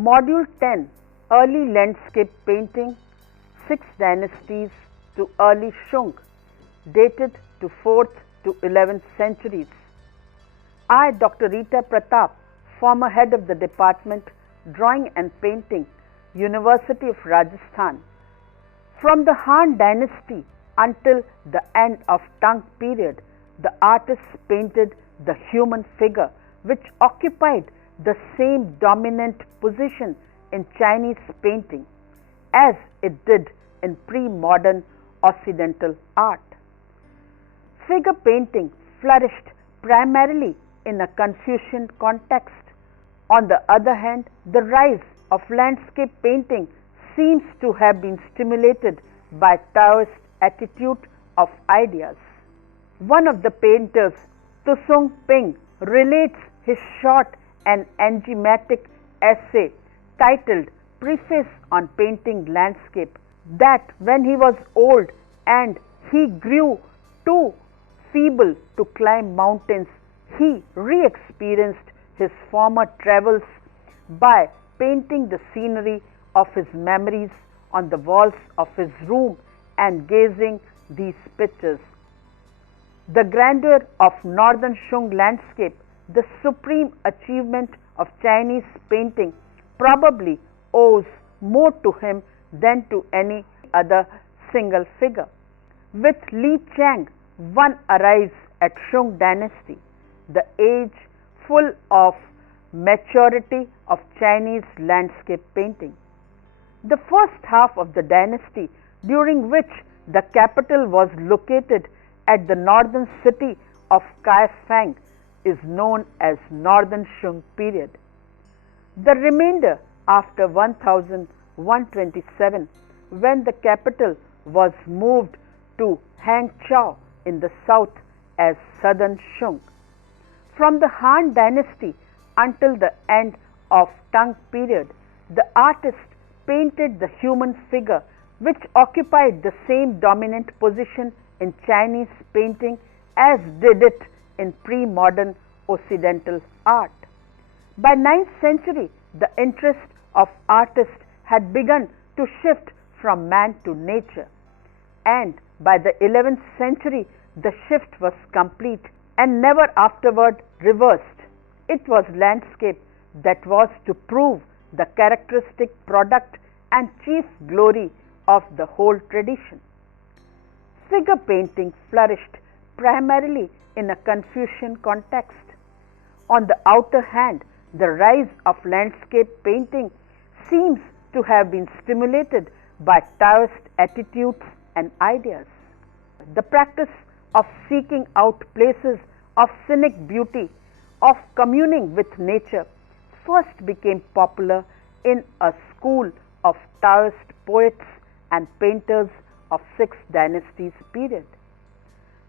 Module 10, Early Landscape Painting, 6 Dynasties to Early Shung, dated to 4th to 11th centuries. I, Dr. Rita Pratap, former head of the Department, Drawing and Painting, University of Rajasthan. From the Han Dynasty until the end of Tang period, the artists painted the human figure, which occupied the same dominant position in Chinese painting as it did in pre-modern Occidental art. Figure painting flourished primarily in a Confucian context. On the other hand, the rise of landscape painting seems to have been stimulated by Taoist attitude of ideas. One of the painters, Tusung Ping, relates his short and enigmatic essay titled Preface on Painting Landscape that when he was old and he grew too feeble to climb mountains, he re-experienced his former travels by painting the scenery of his memories on the walls of his room and gazing these pictures. The grandeur of northern Shung landscape, the supreme achievement of Chinese painting, probably owes more to him than to any other single figure. With Li Chang, one arrives at Shung dynasty, the age full of maturity of Chinese landscape painting. The first half of the dynasty, during which the capital was located at the northern city of Kaifeng, is known as Northern Shung period. The remainder after 1127, when the capital was moved to Hangzhou in the south as Southern Shung. From the Han dynasty until the end of Tang period, the artist painted the human figure, which occupied the same dominant position in Chinese painting as did it in pre-modern Occidental art. By 9th century, the interest of artists had begun to shift from man to nature, and by the 11th century, the shift was complete and never afterward reversed. It was landscape that was to prove the characteristic product and chief glory of the whole tradition. Figure painting flourished primarily in a Confucian context. On the other hand, the rise of landscape painting seems to have been stimulated by Taoist attitudes and ideas. The practice of seeking out places of scenic beauty, of communing with nature, first became popular in a school of Taoist poets and painters of 6 dynasties period.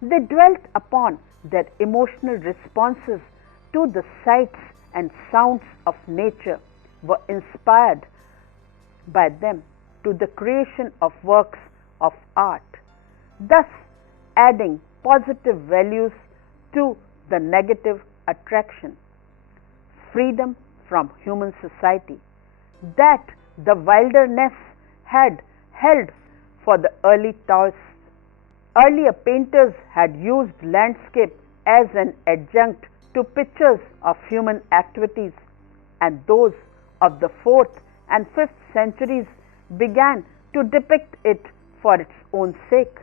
They dwelt upon their emotional responses to the sights and sounds of nature, were inspired by them to the creation of works of art, thus adding positive values to the negative attraction, freedom from human society, that the wilderness had held for the early Taoists. Earlier painters had used landscape as an adjunct to pictures of human activities, and those of the 4th and 5th centuries began to depict it for its own sake.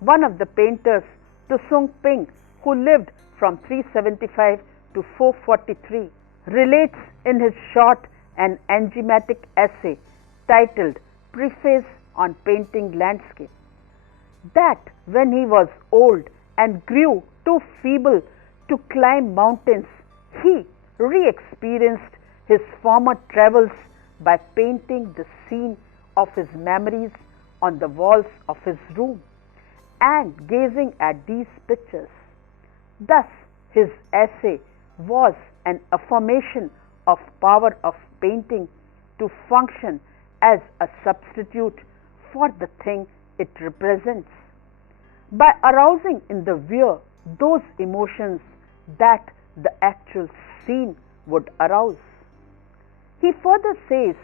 One of the painters, Tusung Ping, who lived from 375 to 443, relates in his short and enigmatic essay titled Preface on Painting Landscape that when he was old and grew too feeble to climb mountains, he re-experienced his former travels by painting the scene of his memories on the walls of his room and gazing at these pictures. Thus, his essay was an affirmation of power of painting to function as a substitute for the thing it represents, by arousing in the viewer those emotions that the actual scene would arouse. He further says,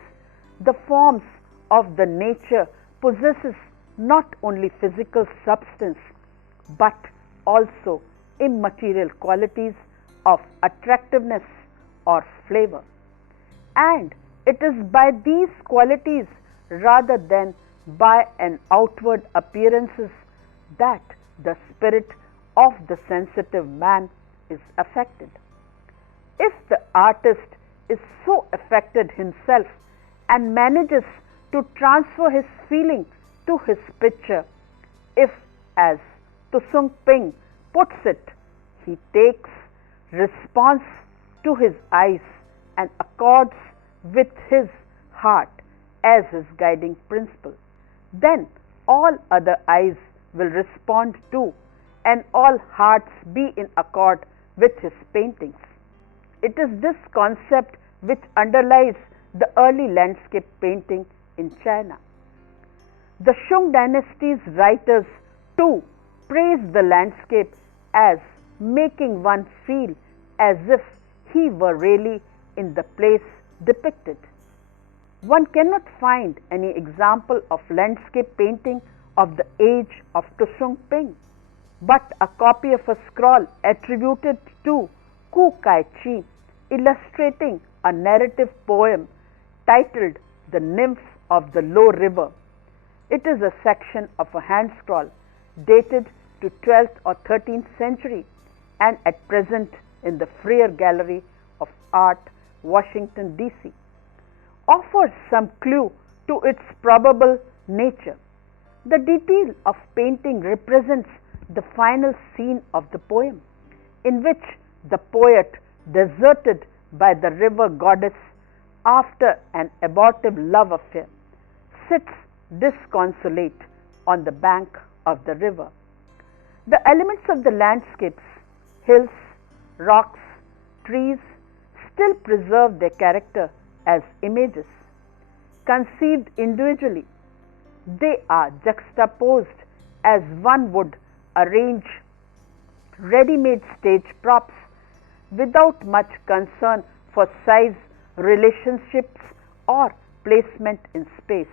the forms of the nature possesses not only physical substance but also immaterial qualities of attractiveness or flavor. And it is by these qualities rather than by an outward appearances that the spirit of the sensitive man is affected. If the artist is so affected himself and manages to transfer his feeling to his picture, if, as Tusung Ping puts it, he takes response to his eyes and accords with his heart as his guiding principle, then all other eyes will respond to and all hearts be in accord with his paintings. It is this concept which underlies the early landscape painting in China. The Shung dynasty's writers too praise the landscape as making one feel as if he were really in the place depicted. One cannot find any example of landscape painting of the age of Tusung Ping, but a copy of a scroll attributed to Ku Kai Chi illustrating a narrative poem titled The Nymph of the Low River. It is a section of a hand scroll dated to 12th or 13th century and at present in the Freer Gallery of Art, Washington, D.C. offers some clue to its probable nature. The detail of painting represents the final scene of the poem, in which the poet, deserted by the river goddess after an abortive love affair, sits disconsolate on the bank of the river. The elements of the landscapes, hills, rocks, trees, still preserve their character as images. Conceived individually, they are juxtaposed as one would arrange ready-made stage props without much concern for size, relationships or placement in space.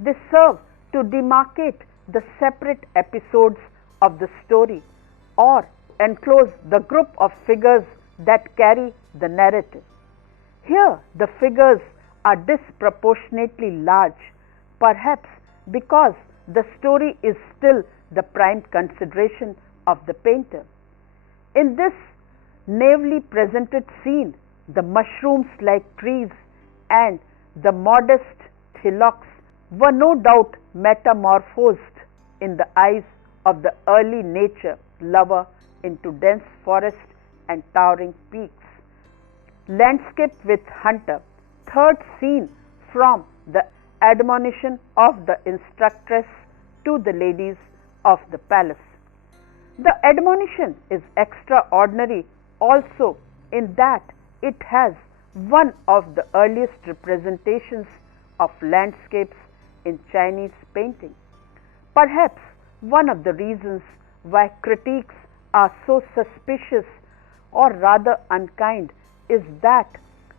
They serve to demarcate the separate episodes of the story or enclose the group of figures that carry the narrative. Here the figures are disproportionately large, perhaps because the story is still the prime consideration of the painter. In this naively presented scene, the mushrooms-like trees and the modest hillocks were no doubt metamorphosed in the eyes of the early nature lover into dense forest and towering peaks. Landscape with Hunter, third scene from the admonition of the instructress to the ladies of the palace. The admonition is extraordinary also in that it has one of the earliest representations of landscapes in Chinese painting. Perhaps one of the reasons why critics are so suspicious or rather unkind is that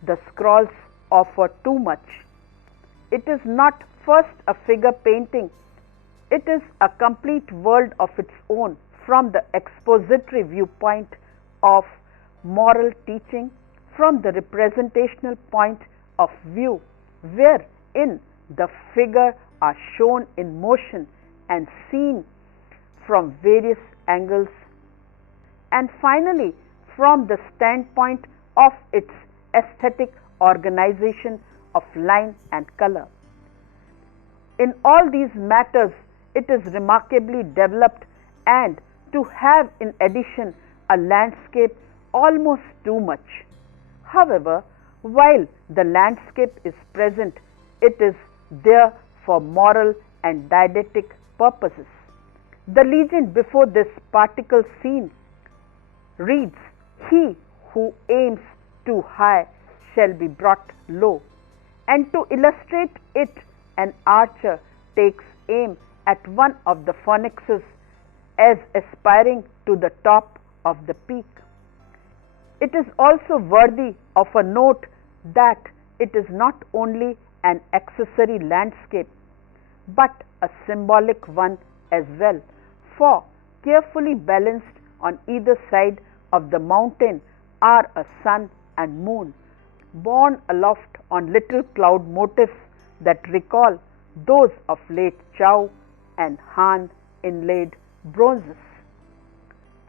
the scrolls offer too much. It is not first a figure painting, it is a complete world of its own from the expository viewpoint of moral teaching, from the representational point of view wherein the figure are shown in motion and seen from various angles, and finally from the standpoint of its aesthetic organization of line and color. In all these matters it is remarkably developed, and to have in addition a landscape almost too much. However, while the landscape is present, it is there for moral and didactic purposes. The legend before this particle scene reads, "He who aims too high shall be brought low," and to illustrate it, an archer takes aim at one of the phoenixes as aspiring to the top of the peak. It is also worthy of a note that it is not only an accessory landscape but a symbolic one as well, for carefully balanced on either side of the mountain are a sun and moon, borne aloft on little cloud motifs that recall those of late Chiao and Han inlaid bronzes.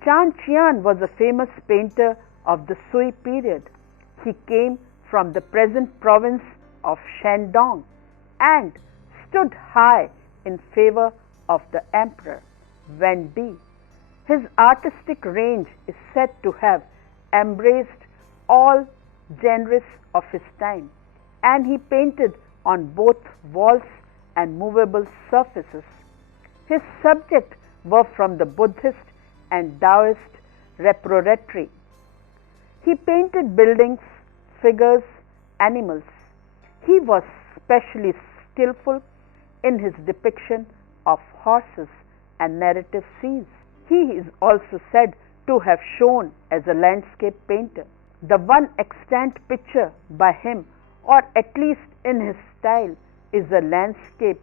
Chiao Chiang was a famous painter of the Sui period. He came from the present province of Shandong and stood high in favor of the emperor Wen Di. His artistic range is said to have embraced all genres of his time, and he painted on both walls and movable surfaces. His subjects were from the Buddhist and Taoist repertory. He painted buildings, figures, animals. He was specially skillful in his depiction of horses and narrative scenes. He is also said to have shone as a landscape painter. The one extant picture by him, or at least in his style, is a landscape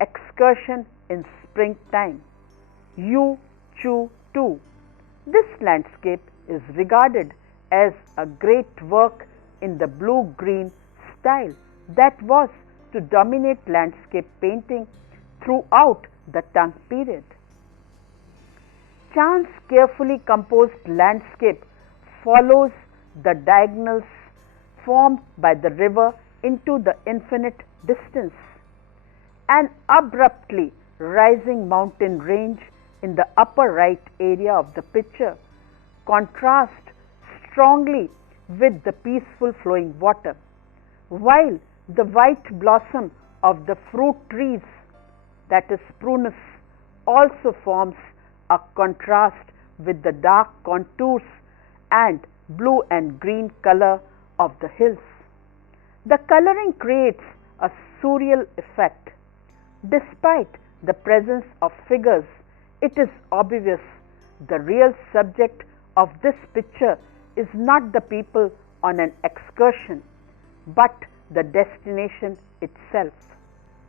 excursion in springtime. Yu Chu Tu. This landscape is regarded as a great work in the blue-green style that was to dominate landscape painting throughout the Tang period. Chang's carefully composed landscape follows the diagonals formed by the river into the infinite distance. An abruptly rising mountain range in the upper right area of the picture contrasts strongly with the peaceful flowing water, while the white blossom of the fruit trees, that is prunus, also forms a contrast with the dark contours and blue and green color of the hills. The coloring creates a surreal effect. Despite the presence of figures, it is obvious the real subject of this picture is not the people on an excursion, but the destination itself.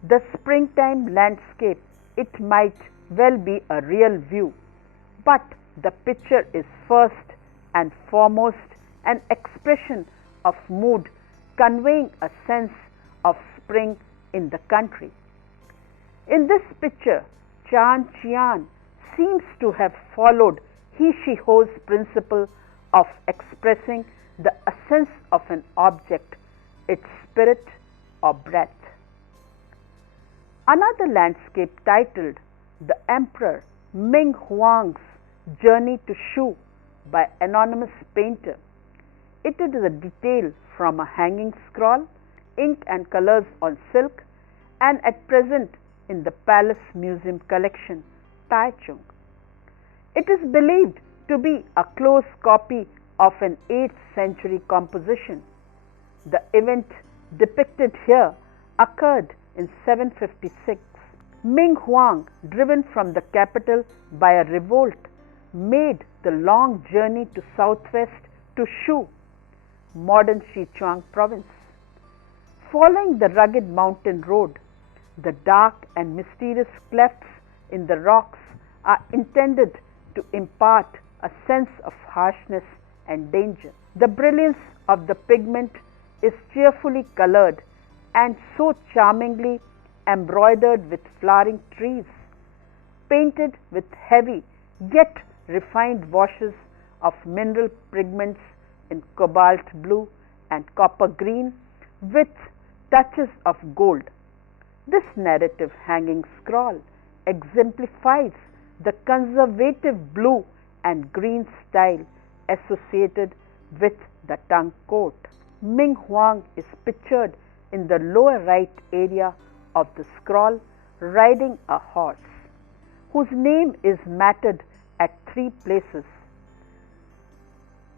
The springtime landscape, it might well be a real view, but the picture is first and foremost an expression of mood, conveying a sense of spring in the country. In this picture, Chiao Chiang seems to have followed He-She-Ho's principle of expressing the essence of an object, its spirit or breath. Another landscape titled The Emperor Ming-huang's Journey to Shu by anonymous painter. It is a detail from a hanging scroll, ink and colors on silk, and at present in the Palace Museum collection, Taichung. It is believed to be a close copy of an 8th century composition. The event depicted here occurred in 756. Ming-huang, driven from the capital by a revolt, made the long journey to southwest to Shu, modern Sichuan province. Following the rugged mountain road, the dark and mysterious clefts in the rocks are intended to impart a sense of harshness and danger. The brilliance of the pigment is cheerfully colored and so charmingly embroidered with flowering trees, painted with heavy yet refined washes of mineral pigments in cobalt blue and copper green with touches of gold. This narrative hanging scroll exemplifies the conservative blue and green style associated with the Tang court. Ming-huang is pictured in the lower right area of the scroll riding a horse, whose name is mattered at 3 places,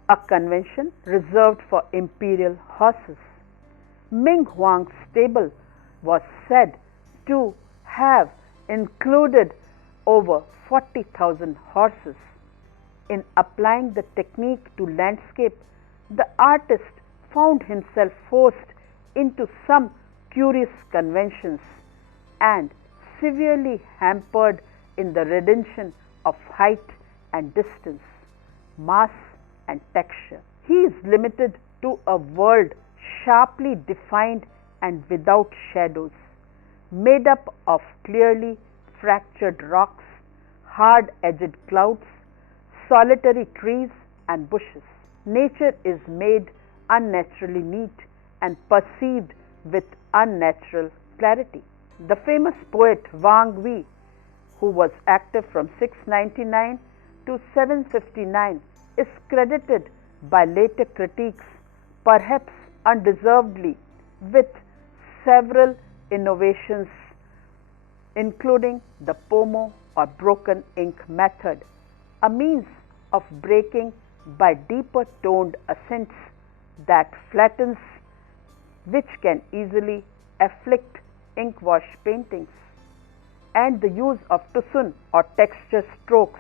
a convention reserved for imperial horses. Ming-huang's stable was said to have included over 40,000 horses. In applying the technique to landscape, the artist found himself forced into some curious conventions and severely hampered in the rendition of height and distance, mass and texture. He is limited to a world sharply defined and without shadows, made up of clearly fractured rocks, hard-edged clouds, solitary trees and bushes. Nature is made unnaturally neat and perceived with unnatural clarity. The famous poet Wang Wei, who was active from 699 to 759, is credited by later critics, perhaps undeservedly, with several innovations, including the pomo or broken ink method, a means of breaking by deeper toned accents that flattens, which can easily afflict ink wash paintings, and the use of tusun or texture strokes.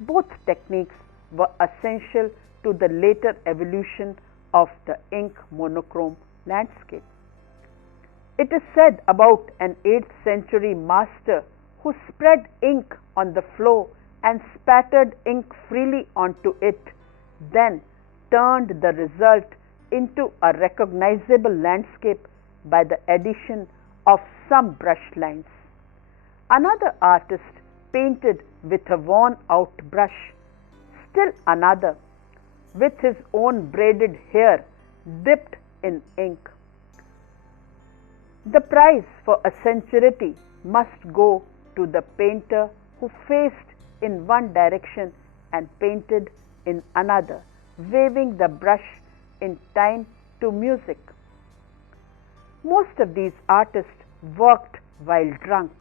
Both techniques were essential to the later evolution of the ink monochrome landscape. It is said about an 8th century master who spread ink on the floor and spattered ink freely onto it, then turned the result into a recognizable landscape by the addition of some brush lines. Another artist painted with a worn out brush, still another with his own braided hair dipped in ink. The prize for eccentricity must go to the painter who faced in one direction and painted in another, waving the brush in time to music. Most of these artists worked while drunk.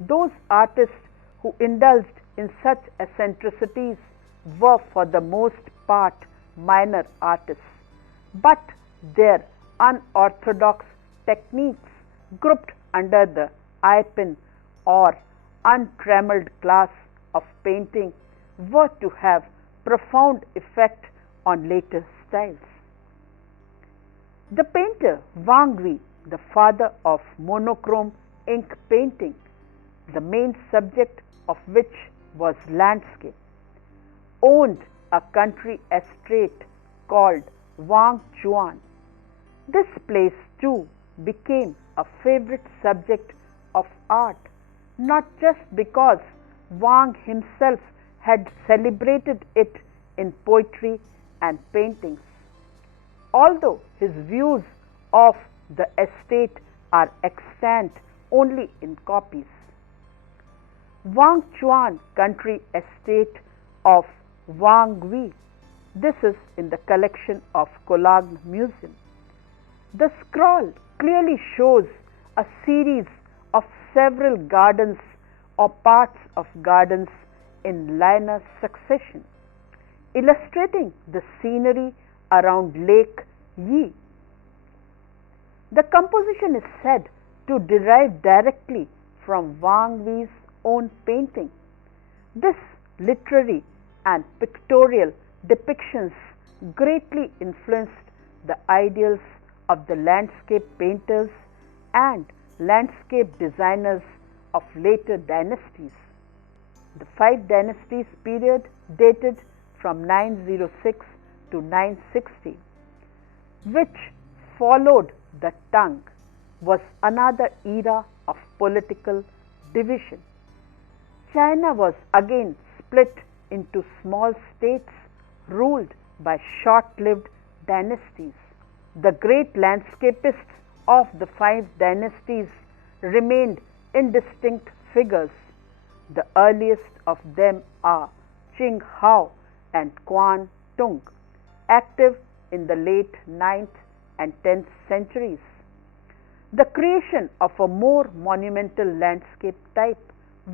Those artists who indulged in such eccentricities were for the most part minor artists, but their unorthodox techniques, grouped under the eye-pin or untrammeled class of painting, were to have profound effect on later styles. The painter Wang Wei, the father of monochrome ink painting, the main subject of which was landscape, owned a country estate called Wang Chuan. This place too became a favorite subject of art, not just because Wang himself had celebrated it in poetry and paintings. Although his views of the estate are extant only in copies. Wang Chuan country estate of Wang Wei. This is in the collection of Cologne Museum. The scroll clearly shows a series of several gardens or parts of gardens in linear succession, illustrating the scenery around Lake Yi. The composition is said to derive directly from Wang Wei's own painting. This literary and pictorial depictions greatly influenced the ideals of the landscape painters and landscape designers of later dynasties. The 5 dynasties period dated from 906 to 960, which followed the Tang, was another era of political division. China was again split into small states ruled by short-lived dynasties. The great landscapists of the 5 dynasties remained indistinct figures. The earliest of them are Ching Hao and Quan Tung, active in the late 9th and 10th centuries. The creation of a more monumental landscape type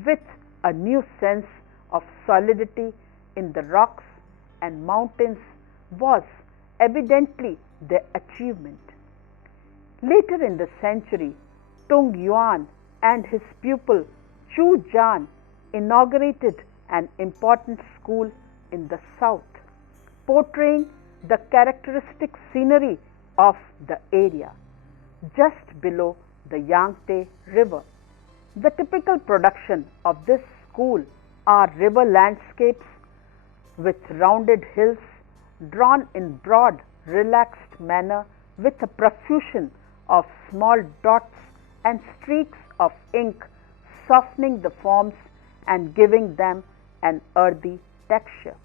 with a new sense of solidity in the rocks and mountains was evidently their achievement. Later in the century, Tung Yuan and his pupil Chu Jan inaugurated an important school in the south, portraying the characteristic scenery of the area. just below the Yangtze River. The typical production of this school are river landscapes with rounded hills drawn in broad, relaxed manner with a profusion of small dots and streaks of ink softening the forms and giving them an earthy texture.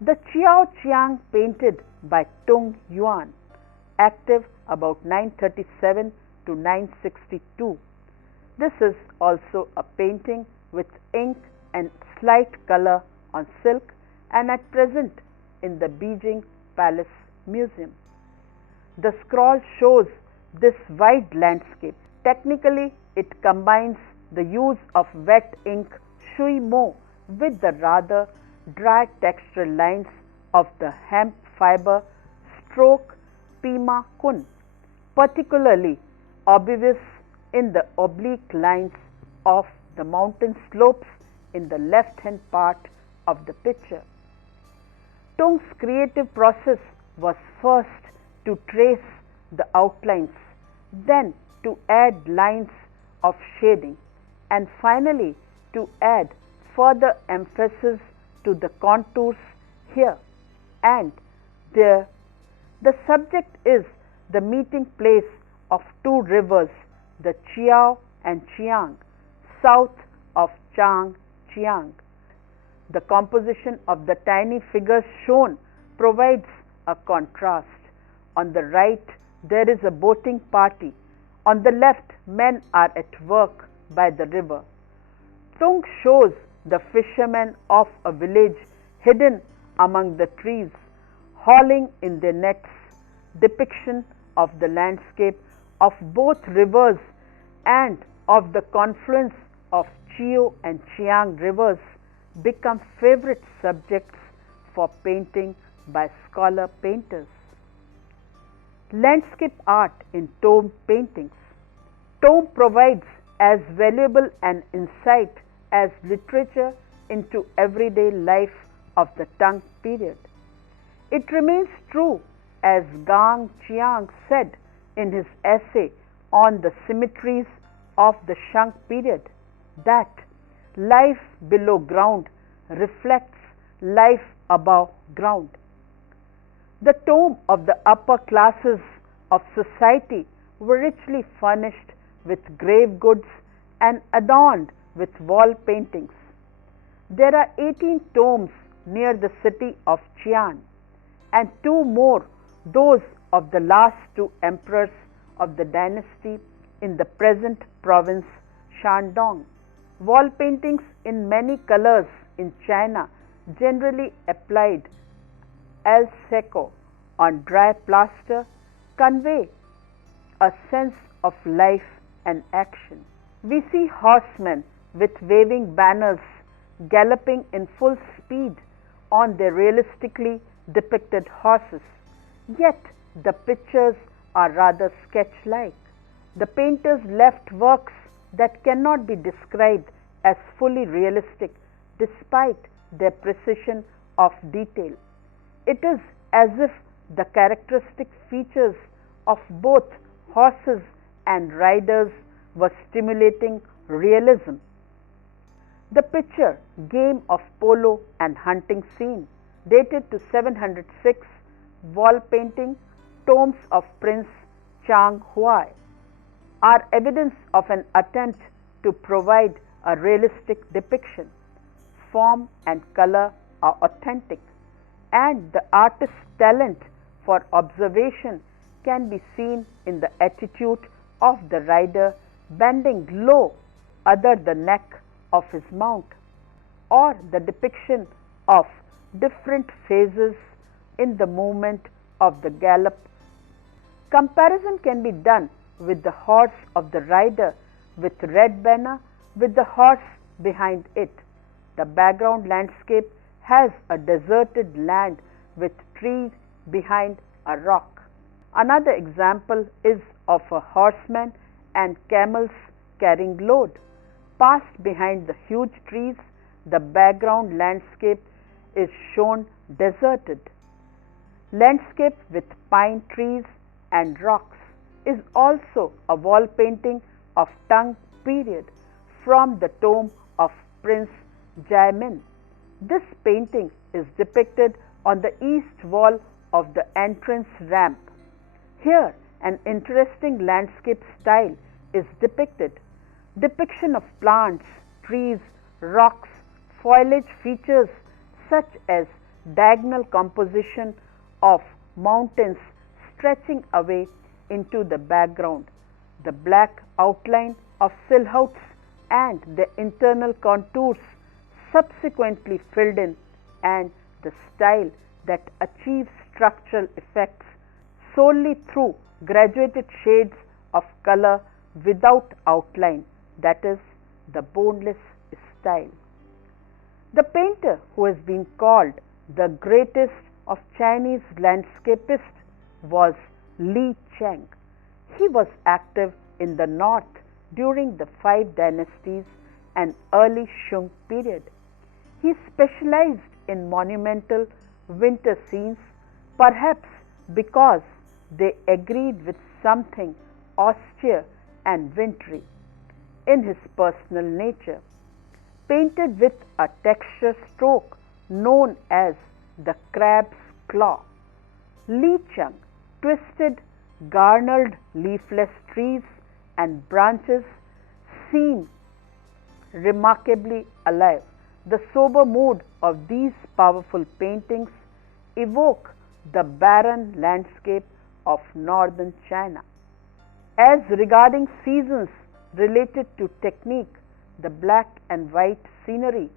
The Chiao Chiang painted by Tung Yuan, active about 937 to 962. This is also a painting with ink and slight color on silk and at present in the Beijing Palace Museum. The scroll shows this wide landscape. Technically, it combines the use of wet ink shui mo with the rather dry textural lines of the hemp fiber stroke pima kun, particularly obvious in the oblique lines of the mountain slopes in the left-hand part of the picture. Tung's creative process was first to trace the outlines, then to add lines of shading, and finally to add further emphasis to the contours here and there. The subject is the meeting place of two rivers, the Chiao and Chiang, south of Chang, Chiang. The composition of the tiny figures shown provides a contrast. On the right, there is a boating party. On the left, men are at work by the river. Tung shows the fishermen of a village hidden among the trees, hauling in their nets. Depiction of the landscape of both rivers and of the confluence of Chiao and Chiang rivers become favorite subjects for painting by scholar painters. Landscape art in tomb paintings. Tomb provides as valuable an insight as literature into everyday life of the Tang period. It remains true, as Wang Chuan said in his essay on the symmetries of the Shang period, that life below ground reflects life above ground. The tomb of the upper classes of society were richly furnished with grave goods and adorned with wall paintings. There are 18 tombs near the city of Xi'an and two more, those of the last two emperors of the dynasty in the present province Shandong. Wall paintings in many colors in China, generally applied al seco on dry plaster, convey a sense of life and action. We see horsemen with waving banners galloping in full speed on their realistically depicted horses, yet the pictures are rather sketch-like. The painters left works that cannot be described as fully realistic despite their precision of detail. It is as if the characteristic features of both horses and riders were stimulating realism. The picture Game of Polo and Hunting Scene, dated to 706, wall painting, Tombs of Prince Chang huai, are evidence of an attempt to provide a realistic depiction. Form and color are authentic, and the artist's talent for observation can be seen in the attitude of the rider bending low under the neck of his mount, or the depiction of different phases in the movement of the gallop. Comparison can be done with the horse of the rider with red banner with the horse behind it. The background landscape has a deserted land with trees behind a rock. Another example is of a horseman and camels carrying load. Passed behind the huge trees, the background landscape is shown deserted. Landscape with pine trees and rocks is also a wall painting of Tang period from the tomb of Prince Jaemin. This painting is depicted on the east wall of the entrance ramp. Here an interesting landscape style is depicted. Depiction of plants, trees, rocks, foliage features such as diagonal composition of mountains stretching away into the background, the black outline of silhouettes and the internal contours subsequently filled in, and the style that achieves structural effects solely through graduated shades of color without outline, that is, the boneless style. The painter who has been called the greatest of Chinese landscapists was Li Chang. He was active in the north during the five dynasties and early Shung period. He specialized in monumental winter scenes, perhaps because they agreed with something austere and wintry in his personal nature. Painted with a texture stroke known as the crab's claw, Li Chang twisted garnered leafless trees and branches seem remarkably alive. The sober mood of these powerful paintings evoke the barren landscape of northern China. As regarding seasons related to technique, the black and white scenery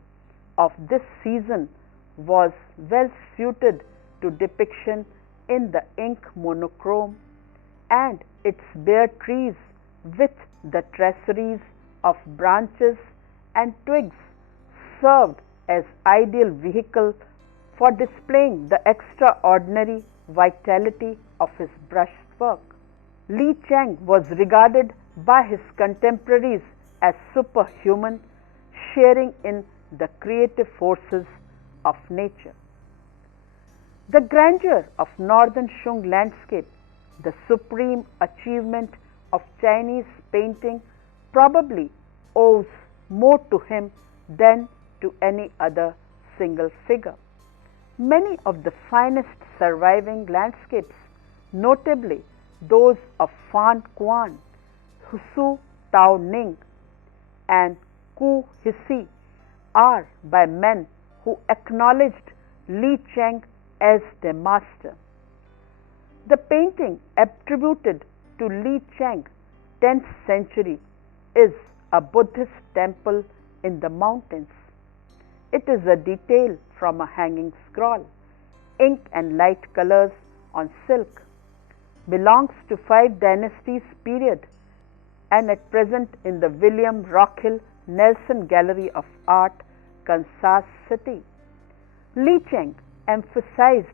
of this season was well suited to depiction in the ink monochrome, and its bare trees with the traceries of branches and twigs served as ideal vehicle for displaying the extraordinary vitality of his brushwork. Li Chang was regarded by his contemporaries as superhuman, sharing in the creative forces of nature. The grandeur of northern Shung landscape, the supreme achievement of Chinese painting, probably owes more to him than to any other single figure. Many of the finest surviving landscapes, notably those of Fan Quan, Husu Tao Ning, and Ku Hisi, are by men who acknowledged Li Chang as their master. The painting attributed to Li Chang, 10th century, is a Buddhist temple in the mountains. It is a detail from a hanging scroll, ink and light colors on silk, belongs to 5 dynasties period, and at present in the William Rockhill Nelson Gallery of Art, Kansas City. Li Chang emphasized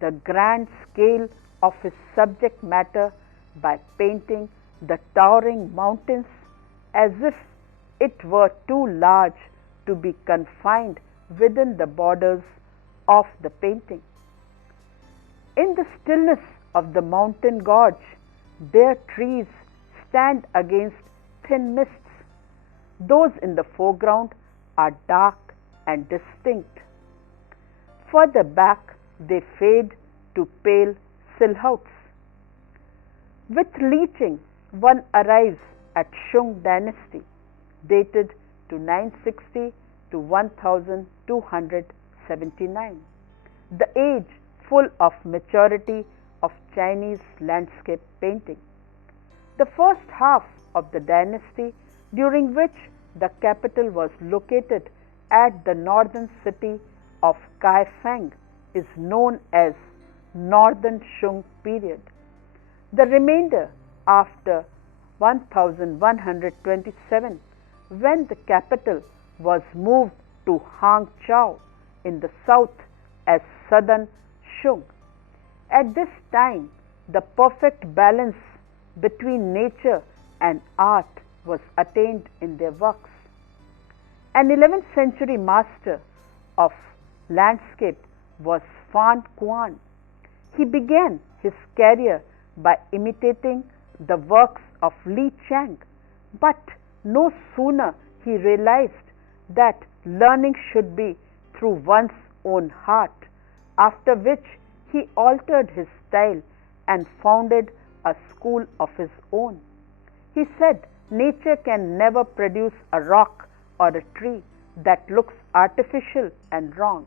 the grand scale of his subject matter by painting the towering mountains as if it were too large to be confined within the borders of the painting. In the stillness of the mountain gorge, bare trees stand against thin mists. Those in the foreground are dark and distinct. Further back, they fade to pale silhouettes. With Li Chang, one arrives at Shung dynasty, dated to 960 to 1279, the age full of maturity of Chinese landscape painting. The first half of the dynasty, during which the capital was located at the northern city of Kaifeng, is known as Northern Shung period. The remainder after 1127, when the capital was moved to Hangzhou in the south as Southern Shung. At this time, the perfect balance between nature and art was attained in their works. An 11th century master of landscape was Fan Quan. He began his career by imitating the works of Chang, but no sooner he realized that learning should be through one's own heart, after which he altered his style and founded a school of his own. He said, nature can never produce a rock or a tree that looks artificial and wrong.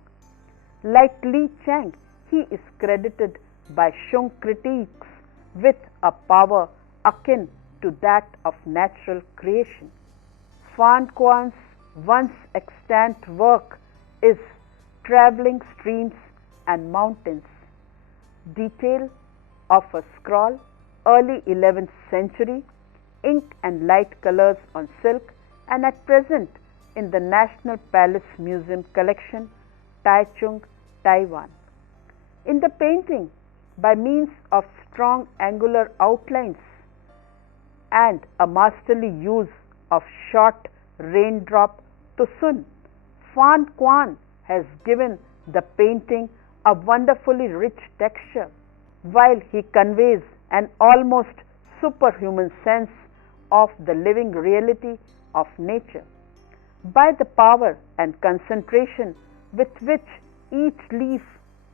Like Chang, he is credited by Shung critics with a power akin to that of natural creation. Fan Kuan's once extant work is Traveling Streams and Mountains. Detail of a scroll, early 11th century, ink and light colors on silk, and at present in the National Palace Museum collection, Taichung, Taiwan. In the painting, by means of strong angular outlines and a masterly use of short raindrop to sun, Fan Kuan has given the painting a wonderfully rich texture, while he conveys an almost superhuman sense of the living reality of nature. By the power and concentration with which each leaf,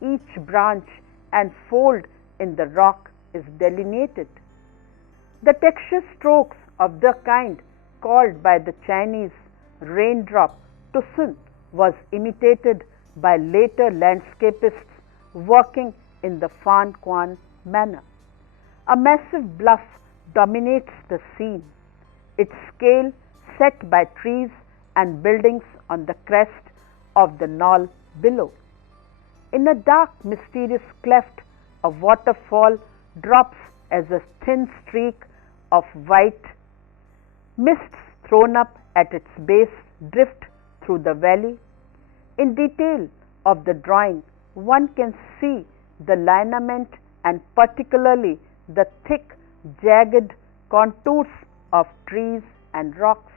each branch and fold in the rock is delineated. The texture strokes of the kind called by the Chinese raindrop to sun was imitated by later landscapists working in the Fan Kuan manner. A massive bluff dominates the scene, its scale set by trees and buildings on the crest of the knoll below. In a dark, mysterious cleft, a waterfall drops as a thin streak of white. Mists thrown up at its base drift through the valley. In detail of the drawing, one can see the lineament and particularly the thick, jagged contours of trees and rocks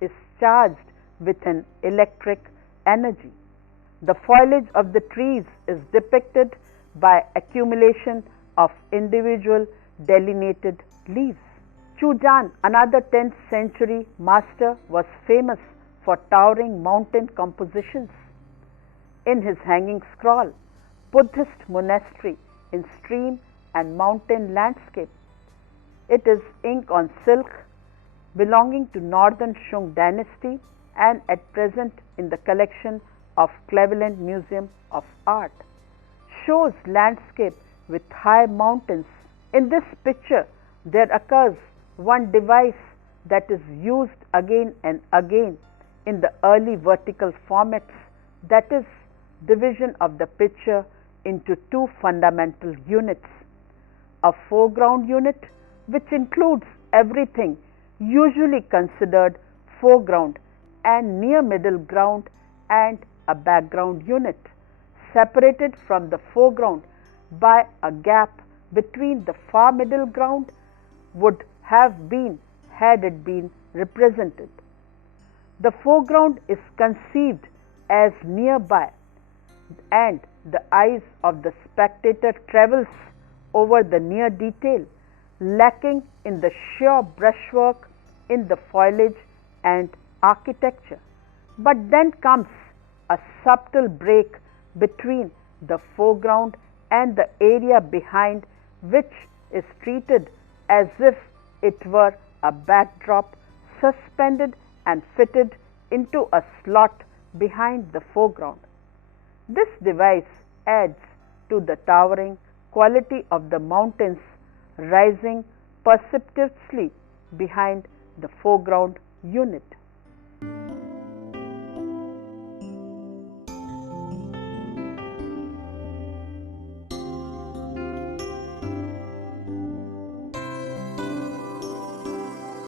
is charged with an electric energy. The foliage of the trees is depicted by accumulation of individual delineated leaves. Chuan, another 10th century master, was famous for towering mountain compositions. In his hanging scroll, Buddhist Monastery in Stream and Mountain Landscape, it is ink on silk belonging to Northern Shung dynasty and at present in the collection of Cleveland Museum of Art, shows landscape with high mountains. In this picture, there occurs one device that is used again and again in the early vertical formats, that is, division of the picture into two fundamental units: a foreground unit, which includes everything usually considered foreground, and near middle ground, and a background unit, separated from the foreground by a gap between the far middle ground would have been had it been represented. The foreground is conceived as nearby, and the eyes of the spectator travels over the near detail, lacking in the sheer brushwork in the foliage and architecture. But then comes a subtle break between the foreground and the area behind, which is treated as if it were a backdrop suspended and fitted into a slot behind the foreground. This device adds to the towering quality of the mountains rising perceptibly behind the foreground unit.